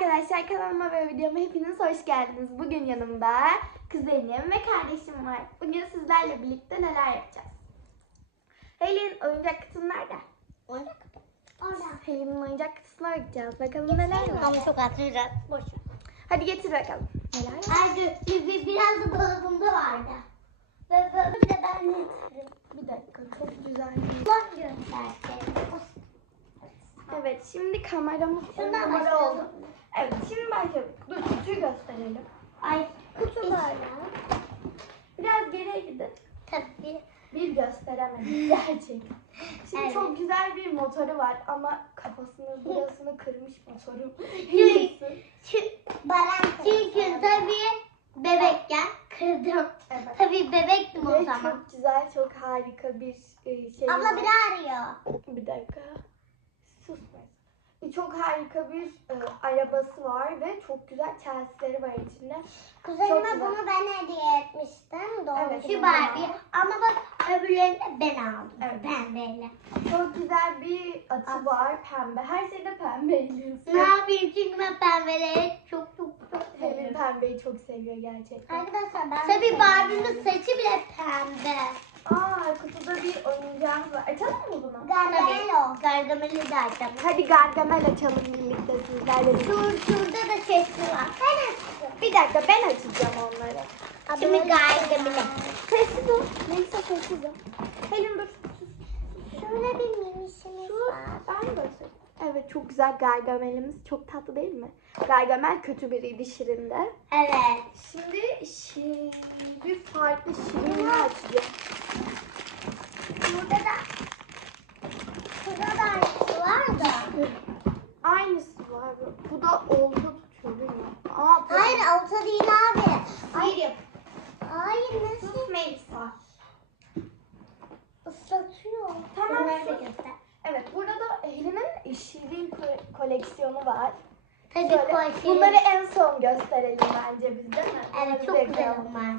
Arkadaşlar kanalıma ve videoma hepiniz hoş geldiniz. Bugün yanımda kuzenim ve kardeşim var. Bugün sizlerle birlikte neler yapacağız? Helin oyuncak kutusu nerede? Oyuncak kutu. Orada. Helin'in oyuncak kutusuna bakacağız. Bakalım neler var. Ama çok hatırlayacağız. Boş. Hadi getir bakalım. Neler var? Ay dur, bir, bir, biraz da dolabımda vardı. Ve bir de ben getirdim. Bir dakika çok güzel. Bak gösterdi. Evet şimdi kameramız Şundan kamera başlayalım. oldu. Evet şimdi başlayalım. Dur kutuyu gösterelim. Ay kutu böyle. Biraz geriye gidin. Tabii. Bir gösteremedim gerçekten. Şimdi Evet. çok güzel bir motoru var ama kafasını burasını kırmış motorum. Çünkü, çünkü, çünkü tabii bebekken kırdım. Evet. Tabii bebektim o Ve zaman. çok güzel, çok harika bir e, şey Abla var. biri arıyor. Bir dakika. Sus be. Çok harika bir e, arabası var ve çok güzel chelsea'leri var içinde. Çok Kuzenime güzel. bunu ben hediye etmiştim. Doğum Evet, günü evet. Barbie. Ama bak öbürlerini de ben aldım. Evet. Pembeyle. Çok güzel bir atı At. var pembe. Her şeyde pembe. Ne yapayım çünkü ben pembeleri çok çok çok Helin seviyorum. pembeyi çok seviyor gerçekten. Arkadaşlar ben Tabii Barbie'nin saçı bile pembe. Aa kutuda bir oyuncağımız var. Açalım mı bunu? Gargamel o. Gargamel'i de açalım. Hadi Gargamel açalım birlikte sizlerle. Şur, şurada da sesli var. Ben açtım. Bir dakika ben açacağım onları. Şimdi Gargamel'i. Sessiz ol. Neyse sessiz ol. Helin dur. Şöyle bir minişimiz var. Ben de göstereyim. Evet çok güzel Gargamel'imiz. Çok tatlı değil mi? Gargamel kötü biriydi Şirin'de. Evet. Şimdi şi bir farklı Şirin'i açacağım. Burada da Burada da aynısı var da. Aynısı var. bu. Da olta tutuyor değil mi? Aa, bu- Hayır alta değil abi. Hayır. Hayır nasıl? Sus Melisa. Islatıyor. Tamam. Evet burada da Helin'in Şirin ko- koleksiyonu var. Tabii Şöyle, koy. Bunları en son gösterelim bence biz değil mi? Evet Bunları çok güzel onlar.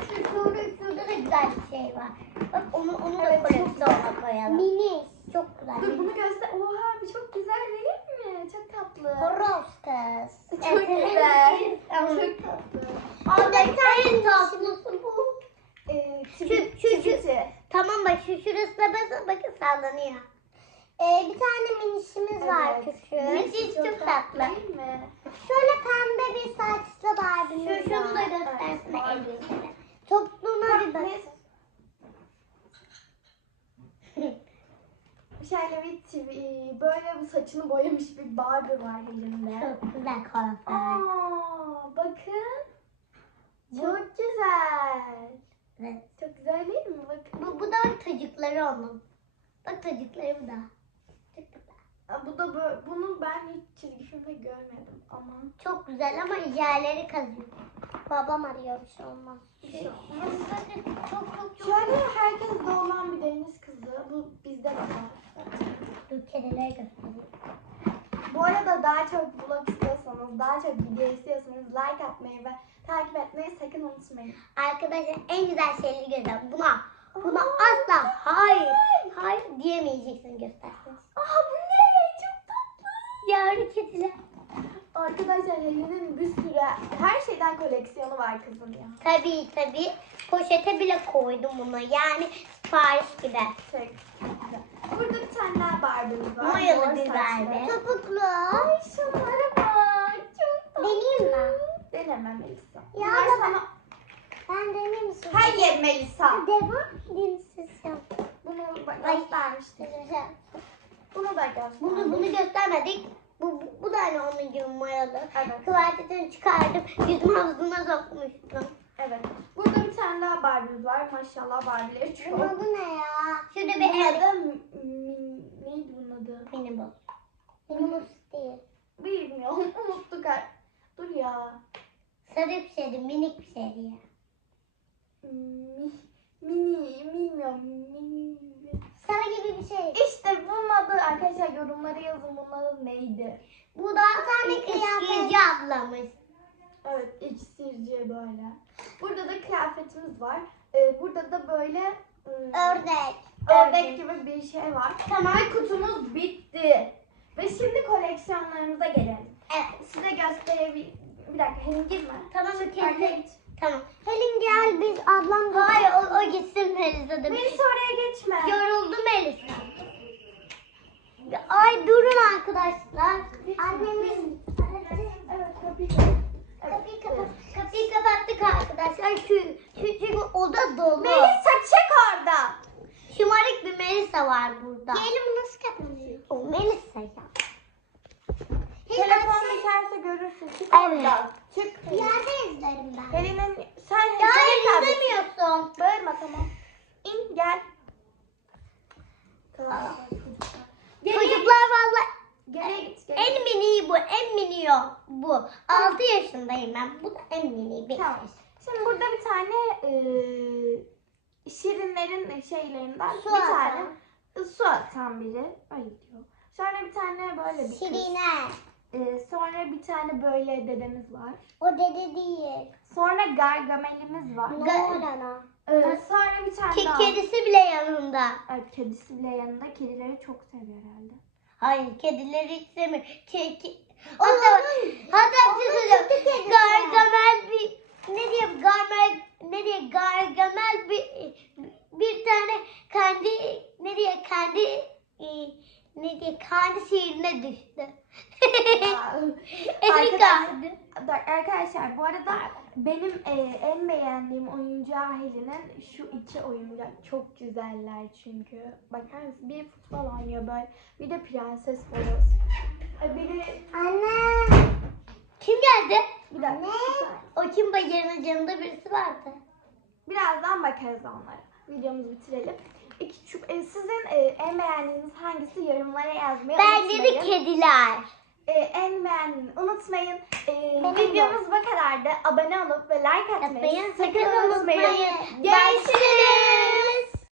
Şu, şurada, şurada da güzel bir şey var. Bak onu, onu da Evet, koleksiyona koyalım. Mini. Çok güzel. Dur bunu göster. Oha bu çok güzel değil mi? Çok tatlı. Horoz kız. Çok güzel. Çok tatlı. Aa, bir tane tatlısı bu. Ee, şu- şu- tibiti. Tamam bak şu şurasına basın bakın sallanıyor. Ee, bir tane minişimiz var Evet. küçük. Minisi çok, tatlı. Değil mi? Şöyle pembe bir saçlı Barbie'miz Şu- var. şunu da göstersene var. elbisini. Topluğuna bir bak. Şöyle bir tibi, böyle bu saçını boyamış bir Barbie var elinde. Çok güzel kuaför. Aa, bakın. Çok güzel. Evet. Çok güzel değil mi? Bakın. Bu, bu da çocukları onun. Bak çocukları bu da. Bu da böyle, bunu ben hiç çizgi filmde görmedim ama. Çok güzel ama yerleri kazıyor. Babam arıyor bir şey olmaz. Bir şey olmaz. Bakın çok çok çok. Şöyle herkeste olan bir deniz kızı. Bu bizde de var. Dur kedileri göstereyim. Bu arada daha çok vlog istiyorsanız, daha çok video istiyorsanız like atmayı ve takip etmeyi sakın unutmayın. Arkadaşlar en güzel şeyleri göster. Buna. Buna asla hayır. Hayır diyemeyeceksin gösterseniz. Aa bu ne? Yavru kediler. Arkadaşlar Helen'in bir sürü her şeyden koleksiyonu var kızım ya. Tabii tabii. Poşete bile koydum bunu. Yani sipariş gibi. Çok güzel. Burada bir tane daha Barbie'miz var. Mayalı bir. Barbie. Topuklu. Ay şunlara bak. Çok tatlı. Deneyeyim mi? Deneme Melisa. Ya Bunlar ama sana... Ben deneyeyim misin? Hayır Melisa. Devam edin siz ya. Bunu. Güzel. Bunu da göster. Bunu, bunu göstermedik. Bu, bu, bu da hani onun gibi mayalı. Evet. Kıvırcıklarını çıkardım. Yüzüm havuzuna sokmuştum. Evet. Burada bir tane daha Barbie'miz var. Maşallah Barbie'leri çok. Bunun adı ne ya? Şurada Bunun bir el. adı neydi bunun adı? Minibus. Minibus değil. Bilmiyorum. Unuttuk. Dur ya. Sarı bir şeydi. Minik bir şeydi ya. Mi, mini, bilmiyorum. Mini. Sarı gibi bir şey. İşte bunun adı arkadaşlar yorumlara yazın bunun adı neydi? Bu da tane kıyafetçi ablamız. Evet iksirci böyle. Burada da kıyafetimiz var. Ee, burada da böyle ım, Ördek. ördek gibi bir şey var. Tamam. Ve kutumuz bitti. Ve şimdi koleksiyonlarımıza gelelim. Evet. size gösterebilir. Bir dakika henüz girme. Tamam Arkaya ötesi. git. Tamam. Helin gel biz ablam. Hayır o, o gitsin Melisa da. Melisa oraya geçme. Yoruldu Melisa. Ay durun arkadaşlar. Annemiz Evet kapıyı kapıyı, kapat, kapıyı kapattık arkadaşlar. Şu, şu çünkü dolu. Melisa çek orada. Şımarık bir Melisa var burada. Gelin nasıl kapanıyor? O Melisa ya. Telefon düşerse görürsün. Çık Evet. oradan. Çık. Yerde izlerim ben. Helen'in sen tableti. izlemiyorsun. Bağırma tamam. İn gel. Tamam. Çocuklar valla en mini bu, en mini o bu. 6 yaşındayım ben. Bu da en mini. Bir. Tamam. Şimdi burada bir tane eee şirinlerin şeylerinden Su bir atan. tane su atan biri. Ay diyor. Sonra bir tane böyle bir kız. Şirine. Eee, sonra bir tane böyle dedemiz var. O dede değil. Sonra Gargamel'imiz var. Ga- Eee, sonra bir tane Ke- daha. kedisi bile yanında. Ay, kedisi bile yanında. Kedileri çok seviyor herhalde. Hayır kedileri hiç sevmiyor. Ke- ke- hatta bir şey söyleyeyim. Gargamel bir ne diye Gargamel ne diye Gargamel bir bir tane kendi ne diye kendi e, ne diye kendi düştü. Eli Arkadaşlar- kaydı. Bak Arkadaşlar bu arada benim e, en beğendiğim oyuncağı Helen'in şu iki oyuncak çok güzeller çünkü. Bakar mısın? Biri futbol oynuyor böyle. Bir de Prenses Horoz. Biri Anne. Kim geldi? bir dakika. O kim bayanın yanında birisi vardı. Birazdan bakarız onlara. Videomuzu bitirelim. İki, şu, e, sizin e, en beğendiğiniz hangisi yorumlara yazmayı Bence de unutmayın. kediler. E, en beğendiğinizi unutmayın. E, Benim de. videomuz bu kadardı. Abone olup ve like atmayı Yapmayı sakın unutmayın. Görüşürüz.